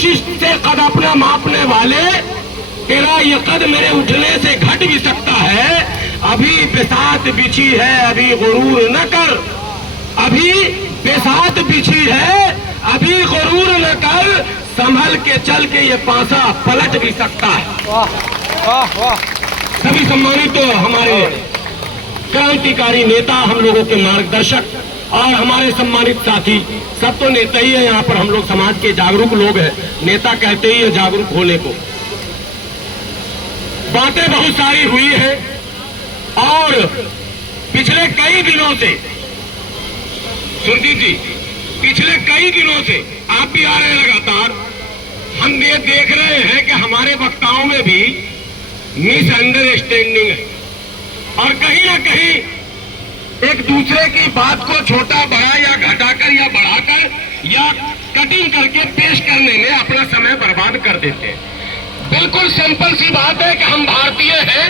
कोशिश से कद अपना मापने वाले, तेरा ये कद मेरे उठने से घट भी सकता है। अभी बिसात बिछी है, अभी गुरूर न कर, अभी बिसात बिछी है, अभी गुरूर न कर, संभल के चल के ये पासा पलट भी सकता है। वाह वाह वाह। सभी सम्मानित तो हमारे क्रांतिकारी नेता, हम लोगों के मार्गदर्शक और हमारे सम्मानित साथी, सब तो नेता ही है। यहाँ पर हम लोग समाज के जागरूक लोग हैं, नेता कहते ही है जागरूक होने को। बातें बहुत सारी हुई है और पिछले कई दिनों से, सुरजीत जी, पिछले कई दिनों से आप भी आ रहे हैं लगातार, हम ये देख रहे हैं कि हमारे वक्ताओं में भी मिसअंडरस्टैंडिंग है और कहीं ना कहीं एक दूसरे की बात को छोटा बड़ा या घटाकर या बढ़ाकर या कटिंग करके पेश करने में अपना समय बर्बाद कर देते हैं। बिल्कुल सिंपल सी बात है कि हम भारतीय हैं,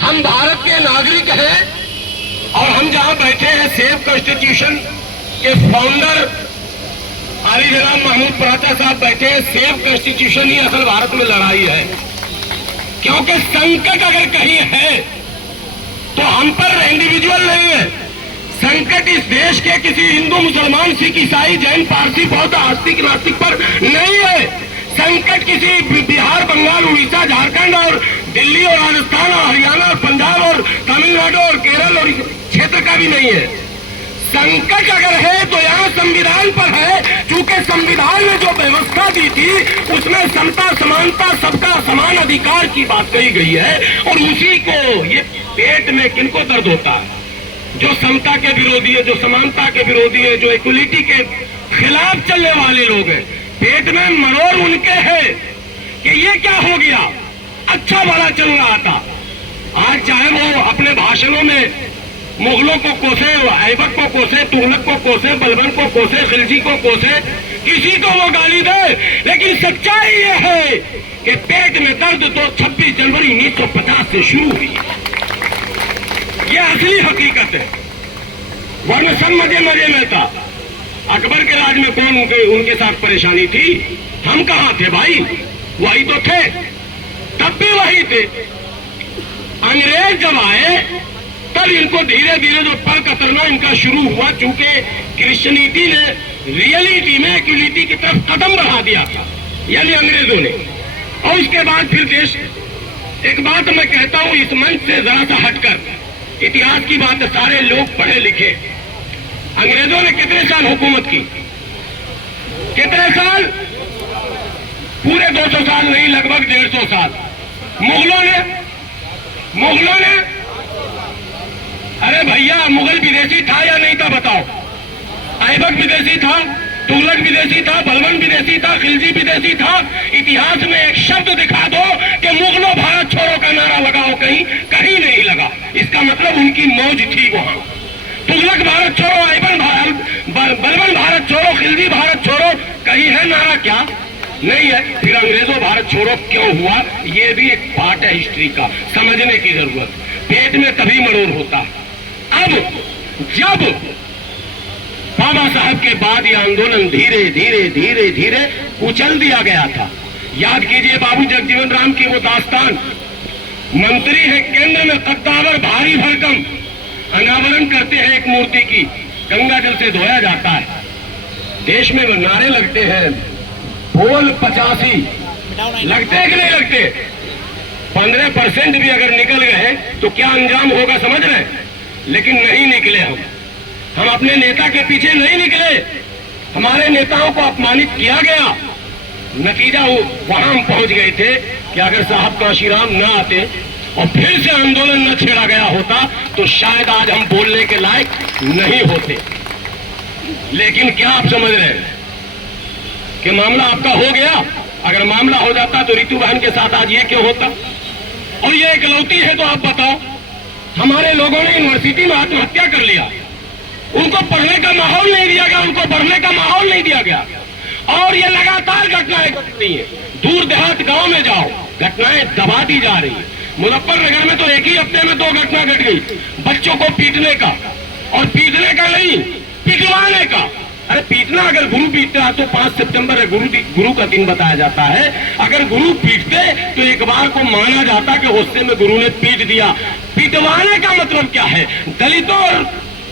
हम भारत के नागरिक हैं और हम जहां बैठे हैं सेफ कॉन्स्टिट्यूशन के फाउंडर आली जनाब महमूद पराचा साहब बैठे हैं। सेफ कॉन्स्टिट्यूशन ही असल भारत में लड़ाई है, क्योंकि संकट अगर कहीं है तो हम पर इंडिविजुअल नहीं है। संकट इस देश के किसी हिंदू मुसलमान सिख ईसाई जैन पारसी बौद्ध आस्तिक नास्तिक पर नहीं है। संकट किसी बिहार बंगाल उड़ीसा झारखंड और दिल्ली और राजस्थान और हरियाणा और पंजाब और तमिलनाडु और केरल और क्षेत्र का भी नहीं है। संकट अगर है तो यहाँ संविधान पर है, क्योंकि संविधान ने जो व्यवस्था दी थी उसमें समता समानता सबका समान अधिकार की बात कही गई है। और उसी को ये पेट में किनको दर्द होता है, जो समता के विरोधी है, जो समानता के विरोधी है, जो इक्वलिटी के खिलाफ चलने वाले लोग हैं, पेट में मरोड़ उनके है कि ये क्या हो गया। अच्छा भला चल रहा था, आज चाहे वो अपने भाषणों में मुगलों को कोसे, ऐबक को कोसे, तुगलक को कोसे, बलबन को कोसे, खिलजी को कोसे, किसी को वो गाली दे, लेकिन सच्चाई ये है कि पेट में दर्द तो 26 जनवरी 1950 से शुरू हुई है। ये असली हकीकत है, वरना सब मजे मजे में था। अकबर के राज में कौन उनके साथ परेशानी थी, हम कहां थे भाई, वही तो थे, तब भी वही थे। अंग्रेज जब आए तब इनको धीरे धीरे जो पर कतरना इनका शुरू हुआ, चूंकि क्रिश्चियनिटी ने रियलिटी में इक्वलिटी की तरफ कदम बढ़ा दिया था, यानी अंग्रेजों ने। और इसके बाद फिर देश, एक बात मैं कहता हूं इस मंच से जरा सा हटकर, इतिहास की बात है, सारे लोग पढ़े लिखे। अंग्रेजों ने कितने साल हुकूमत की, कितने साल, पूरे 200 साल नहीं, लगभग 150 साल। मुगलों ने अरे भैया, मुगल विदेशी था या नहीं था बताओ? ऐबक विदेशी था, तुगलक विदेशी था, बलबन विदेशी था, खिलजी विदेशी था। इतिहास में एक शब्द दिखा दो कि मुगलों भारत छोड़ो का नारा लगाओ, कहीं कहीं नहीं लगा। इसका मतलब उनकी मौज थी वहां। तुगलक भारत छोड़ो, बलबन भारत छोड़ो, खिलजी भारत छोड़ो, कहीं है नारा? क्या नहीं है। फिर अंग्रेजों भारत छोड़ो क्यों हुआ, ये भी एक पार्ट है हिस्ट्री का, समझने की जरूरत। पेट में तभी मरोड़ होता है। अब जब बाबा साहब के बाद ये आंदोलन धीरे धीरे धीरे धीरे कुचल दिया गया था। याद कीजिए बाबू जगजीवन राम की वो दास्तान, मंत्री है केंद्र में कद्दावर भारी भरकम, अनावरण करते हैं एक मूर्ति की, गंगा जल से धोया जाता है, देश में नारे लगते हैं, बोल 85 लगते हैं कि नहीं लगते? 15% भी अगर निकल गए तो क्या अंजाम होगा समझ रहे हैं? लेकिन नहीं निकले हम अपने नेता के पीछे नहीं निकले, हमारे नेताओं को अपमानित किया गया। नतीजा वहां हम पहुंच गए थे कि अगर साहब काशीराम न आते और फिर से आंदोलन न छेड़ा गया होता तो शायद आज हम बोलने के लायक नहीं होते। लेकिन क्या आप समझ रहे हैं कि मामला आपका हो गया? अगर मामला हो जाता तो रितु बहन के साथ आज ये क्यों होता? और ये इकलौती है तो आप बताओ, हमारे लोगों ने यूनिवर्सिटी में आत्महत्या कर लिया, उनको पढ़ने का माहौल नहीं दिया गया, उनको बढ़ने का माहौल नहीं दिया गया। और ये लगातार घटनाएं घट रही है। दूर देहात गांव में जाओ, घटनाएं दबा दी जा रही है। मुजफ्फरनगर में तो एक ही हफ्ते में 2 घटना घट गई, बच्चों को पीटने का, और पीटने का नहीं, पिटवाने का। अरे पीटना, अगर गुरु पीटता है तो 5 सितंबर है गुरु का दिन बताया जाता है। अगर गुरु पीटते तो एक बार को माना जाता कि गुस्से में गुरु ने पीट दिया। पीटवाने का मतलब क्या है? दलितों और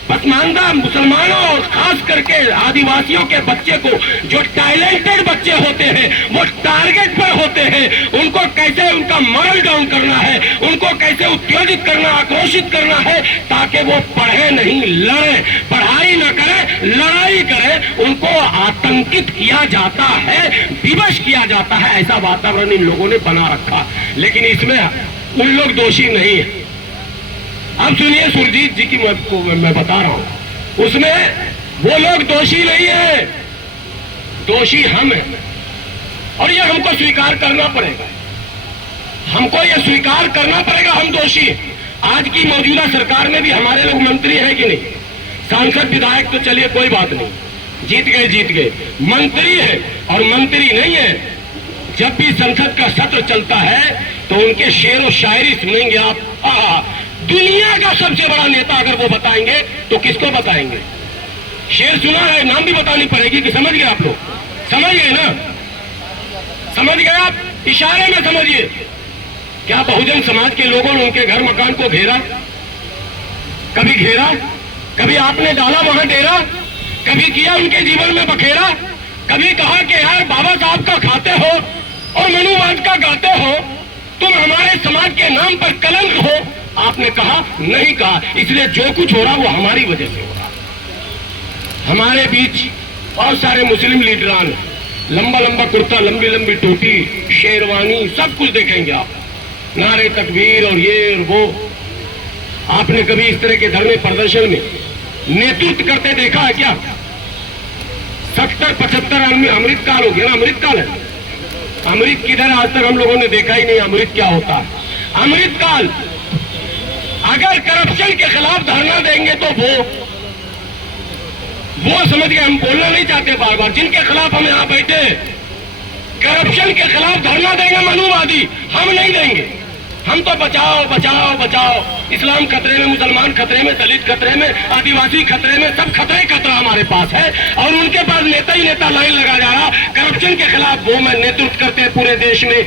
पसमानदा मुसलमानों और खास करके आदिवासियों के बच्चे को, जो टैलेंटेड बच्चे होते हैं वो टारगेट पर होते हैं, उनको कैसे उनका मॉरल डाउन करना है, उनको कैसे उत्तेजित करना, आक्रोशित करना है ताकि वो पढ़े नहीं लड़े, पढ़ाई न करे लड़ाई करे, उनको आतंकित किया जाता है, विवश किया जाता है। ऐसा वातावरण इन लोगों ने बना रखा। लेकिन इसमें उन लोग दोषी नहीं है। अब सुनिए सुरजीत जी की मैं बता रहा हूं, उसमें वो लोग दोषी नहीं है, दोषी हम हैं। और ये हमको स्वीकार करना पड़ेगा, हमको ये स्वीकार करना पड़ेगा, हम दोषी हैं। आज की मौजूदा सरकार में भी हमारे लोग मंत्री है कि नहीं? सांसद विधायक तो चलिए कोई बात नहीं, जीत गए। मंत्री है और मंत्री नहीं है, जब भी संसद का सत्र चलता है तो उनके शेर और शायरी सुनेंगे आप। दुनिया का सबसे बड़ा नेता अगर वो बताएंगे तो किसको बताएंगे? शेर सुना है, नाम भी बतानी पड़ेगी कि समझ गए आप लोग? समझ गए ना? समझ गए आप? इशारे में समझिए। क्या बहुजन समाज के लोगों ने उनके घर मकान को घेरा? कभी घेरा? कभी आपने डाला वहां डेरा? कभी किया उनके जीवन में बखेरा? कभी कहा कि यार बाबा साहब का खाते हो और मनुवाद का गाते हो, तुम हमारे समाज के नाम पर कलंक हो? आपने कहा? नहीं कहा। इसलिए जो कुछ हो रहा वो हमारी वजह से हो रहा। हमारे बीच बहुत सारे मुस्लिम लीडरान, लंबा लंबा कुर्ता, लंबी लंबी टोपी, शेरवानी, सब कुछ देखेंगे आप, नारे तकबीर और ये और वो। आपने कभी इस तरह के धरने प्रदर्शन में नेतृत्व करते देखा है क्या? 70-75 अमृतकाल हो गया ना, अमृतकाल है। अमृत किधर आज तक हम लोगों ने देखा ही नहीं। अमृत क्या होता है? अमृतकाल अगर करप्शन के खिलाफ धरना देंगे तो वो समझ गए, हम बोलना नहीं चाहते बार बार, जिनके खिलाफ हम यहां बैठे करप्शन के खिलाफ धरना देंगे मनुवादी, हम नहीं देंगे। हम तो बचाओ बचाओ बचाओ, इस्लाम खतरे में, मुसलमान खतरे में, दलित खतरे में, आदिवासी खतरे में, सब खतरे ही खतरा हमारे पास है। और उनके पास नेता ही नेता लाइन लगा जा रहा करप्शन के खिलाफ। वो मैं नेतृत्व करते हैं पूरे देश में।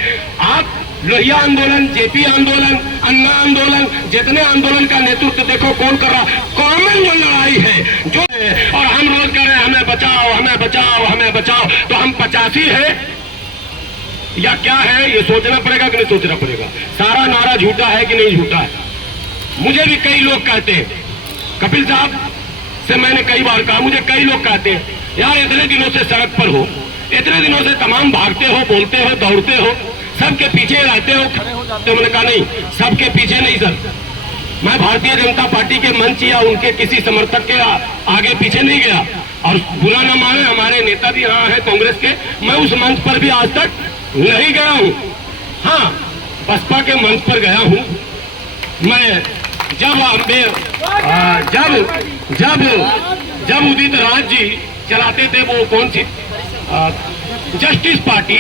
आप लोहिया आंदोलन, जेपी आंदोलन, अन्ना आंदोलन, जितने आंदोलन का नेतृत्व देखो कौन कर रहा? कॉमन जो लड़ाई है जो है, और हम रोज कह रहे हैं हमें बचाओ हमें बचाओ हमें बचाओ। तो हम 85 है या क्या है, ये सोचना पड़ेगा कि नहीं सोचना पड़ेगा? सारा नारा झूठा है कि नहीं झूठा है? मुझे भी कई लोग कहते हैं, कपिल साहब से मैंने कई बार कहा, मुझे कई लोग कहते हैं यार इतने दिनों से सड़क पर हो, इतने दिनों से तमाम भागते हो, बोलते हो, दौड़ते हो, सबके पीछे रहते हो, खड़े हो जाते हो। मैंने कहा नहीं, सबके पीछे नहीं सर, मैं भारतीय जनता पार्टी के मंच या उनके किसी समर्थक के आगे पीछे नहीं गया। और बुरा न माने, हमारे नेता भी यहाँ है कांग्रेस के, मैं उस मंच पर भी आज तक नहीं गया हूँ। हाँ, बसपा के मंच पर गया हूँ मैं, जब उदित राज जी चलाते थे वो कौन सी जस्टिस पार्टी,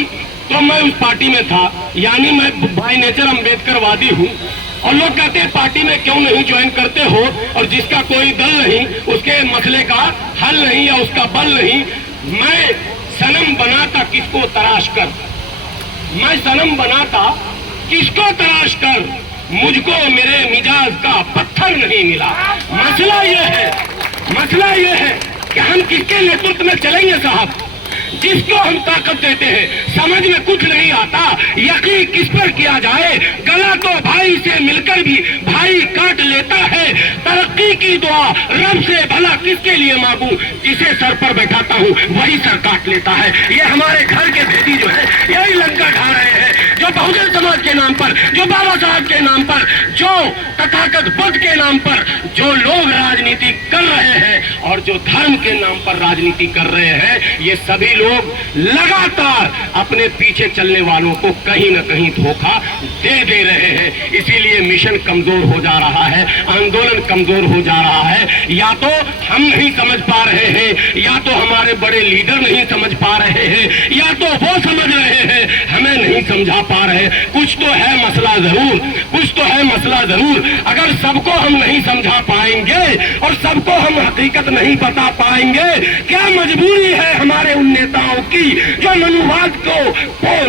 तो मैं उस पार्टी में था। यानी मैं बाय नेचर अम्बेडकरवादी हूँ। और लोग कहते हैं पार्टी में क्यों नहीं ज्वाइन करते हो, और जिसका कोई दल नहीं, उसके मसले का हल नहीं या उसका बल नहीं। मैं सनम बनाता किसको तराश कर, मैं सनम बनाता किसको तराश कर, मुझको मेरे मिजाज का पत्थर नहीं मिला। मसला ये है कि हम किसके नेतृत्व में चलेंगे साहब? जिसको हम ताकत देते हैं, समझ में कुछ नहीं आता, यकीन किस पर किया जाए? गला तो भाई से मिलकर भी भाई काट लेता है। तरक्की की दुआ रब से भला किसके लिए मांगू, जिसे सर पर बैठाता हूँ वही सर काट लेता है। ये हमारे घर के भेदी जो है यही लंका ढा रहे हैं, जो बहुजन समाज के नाम पर, जो बाबा साहब के नाम पर, जो तथागत बुद्ध के नाम पर जो लोग राजनीति कर रहे हैं और जो धर्म के नाम पर राजनीति कर रहे हैं, ये सभी लोग लगातार अपने पीछे चलने वालों को कहीं न कहीं धोखा दे रहे हैं। इसीलिए मिशन कमजोर हो जा रहा है, आंदोलन कमजोर हो जा रहा है। या तो हम नहीं समझ पा रहे हैं, या तो हमारे बड़े लीडर नहीं समझ पा रहे हैं, या तो वो समझ रहे हैं हमें नहीं समझ समझा पा रहे। कुछ तो है मसला जरूर, कुछ तो है मसला जरूर। अगर सबको हम नहीं समझा पाएंगे और सबको हम हकीकत नहीं बता पाएंगे, क्या मजबूरी है हमारे उन नेताओं की जो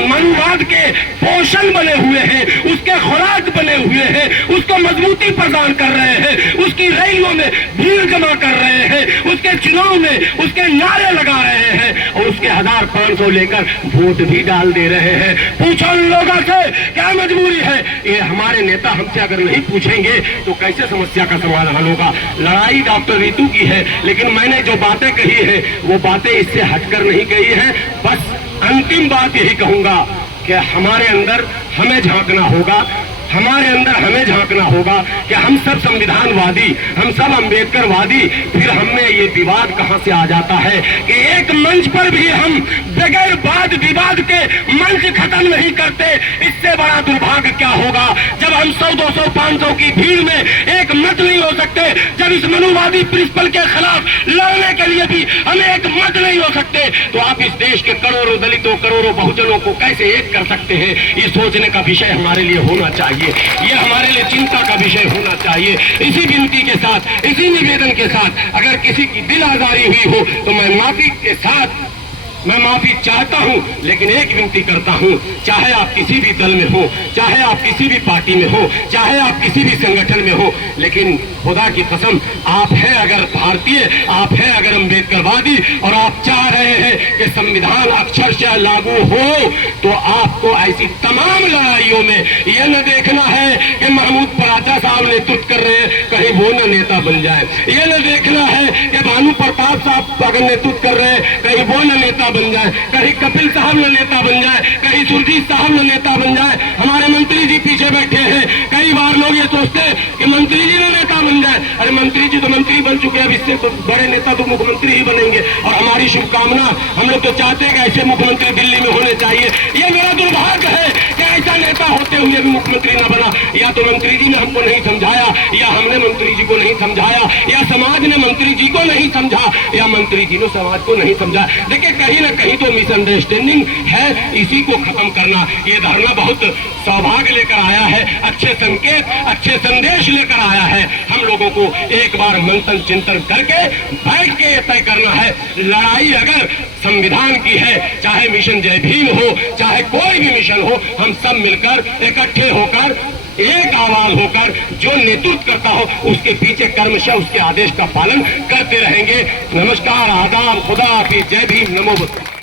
मनुवाद के पोषण बने हुए हैं, उसके खुराक बने हुए हैं, उसको मजबूती प्रदान कर रहे हैं, उसकी रैलियों में भीड़ जमा कर रहे हैं, उसके चुनाव में उसके नारे लगा रहे हैं और उसके 1500 लेकर वोट भी डाल दे रहे हैं। पूछो उन लोगों से क्या मजबूरी है। ये हमारे नेता हमसे अगर नहीं पूछेंगे तो कैसे समस्या का समाधान होगा। लड़ाई डॉक्टर ऋतु की है, लेकिन मैंने जो बातें कही है वो बातें इससे हटकर नहीं कही है। बस अंतिम बात यही कहूंगा कि हमारे अंदर हमें झांकना होगा, हमारे अंदर हमें झांकना होगा कि हम सब संविधानवादी, हम सब अंबेडकरवादी, फिर हमें ये विवाद कहां से आ जाता है कि एक मंच पर भी हम बगैर वाद विवाद के मंच खत्म नहीं करते। इससे बड़ा दुर्भाग्य क्या होगा जब हम 100, 200, 500 की भीड़ में एक मत नहीं हो सकते, जब इस मनुवादी प्रिंसिपल के खिलाफ लड़ने के लिए भी हम एक मत नहीं हो सकते, तो आप इस देश के करोड़ों दलितों, करोड़ों बहुजनों को कैसे एक कर सकते हैं। ये सोचने का विषय हमारे लिए होना चाहिए, ये हमारे लिए चिंता का विषय होना चाहिए। इसी विनती के साथ, इसी निवेदन के साथ, अगर किसी की दिल आजारी हुई हो तो मैं माफी के साथ मैं माफी चाहता हूं, लेकिन एक विनती करता हूं, चाहे आप किसी भी दल में हो, चाहे आप किसी भी पार्टी में हो, चाहे आप किसी भी संगठन में हो, लेकिन खुदा की कसम आप हैं अगर भारतीय, आप हैं अगर अंबेडकरवादी और आप चाह रहे हैं कि संविधान अक्षरशः लागू हो, तो आपको ऐसी तमाम लड़ाइयों में यह न देखना है कि महमूद पराचा साहब नेतृत्व कर रहे हैं, कहीं वो न नेता बन जाए। यह न देखना है कि भानु प्रताप साहब अगर नेतृत्व कर रहे हैं, कहीं वो न नेता बन जाए, कहीं कपिल साहब न नेता बन जाए, कहीं सुरजीत साहब न नेता बन जाए। हमारे मंत्री जी पीछे बैठे हैं, कई बार लोग ये सोचते हैं कि मंत्री जी न नेता बन जाए। अरे मंत्री जी तो मंत्री बन चुके हैं, अब इससे तो बड़े नेता तो मुख्यमंत्री ही बनेंगे। और हमारी शुभकामना, हम लोग तो चाहते हैं कि ऐसे मुख्यमंत्री दिल्ली में होने चाहिए। ये मेरा दुर्भाग्य है कि ऐसा नेता होते हुए भी मुख्यमंत्री न बना। या तो मंत्री जी ने हमको नहीं समझाया, या हमने मंत्री जी को नहीं समझाया, या समाज ने मंत्री जी को नहीं समझा, या मंत्री जी ने समाज को नहीं समझा। देखिए कहीं ना कहीं तो मिसअंडरस्टैंडिंग है, इसी को खत्म करना ये धरना बहुत सौभाग्य लेकर आया है, अच्छे संकेत, अच्छे संदेश लेकर आया है। हम लोगों को एक बार मंथन चिंतन करके बैठ के ये तय करना है, लड़ाई अगर संविधान की है, चाहे मिशन जय भीम हो, चाहे कोई भी मिशन हो, हम सब मिलकर इकट्ठे होकर एक आवाज होकर जो नेतृत्व करता हो उसके पीछे कर्मशः उसके आदेश का पालन करते रहेंगे। नमस्कार, आदाब, खुदा हाफिज, जय भीम, नमो बुद्ध।